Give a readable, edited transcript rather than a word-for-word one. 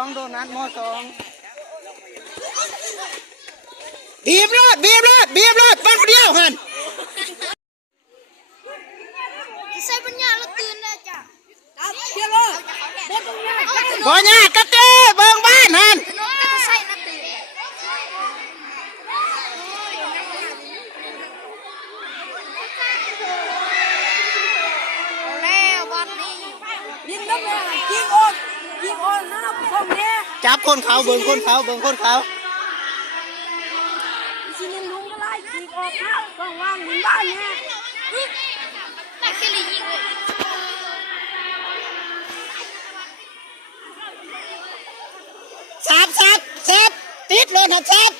2โดนัทม2บีบรถปั้นคนเดียวหันใส่ปัญญาเราตื่นเลยจ้ะเชื่อเลยบ่ยากกะเต้เบิ่งบ้านหันใส่นักตื่นแล้วบอลนี่ยิงนักเลยยิงออกนะพวกนี้จับคนเขาเบิ่งคนเขาสิลินลุงก็ไล่ยิงออกนะต้องวางยิงบ้านเนี่ยนักสิลิยิงเลยซับติดเลยนะซับ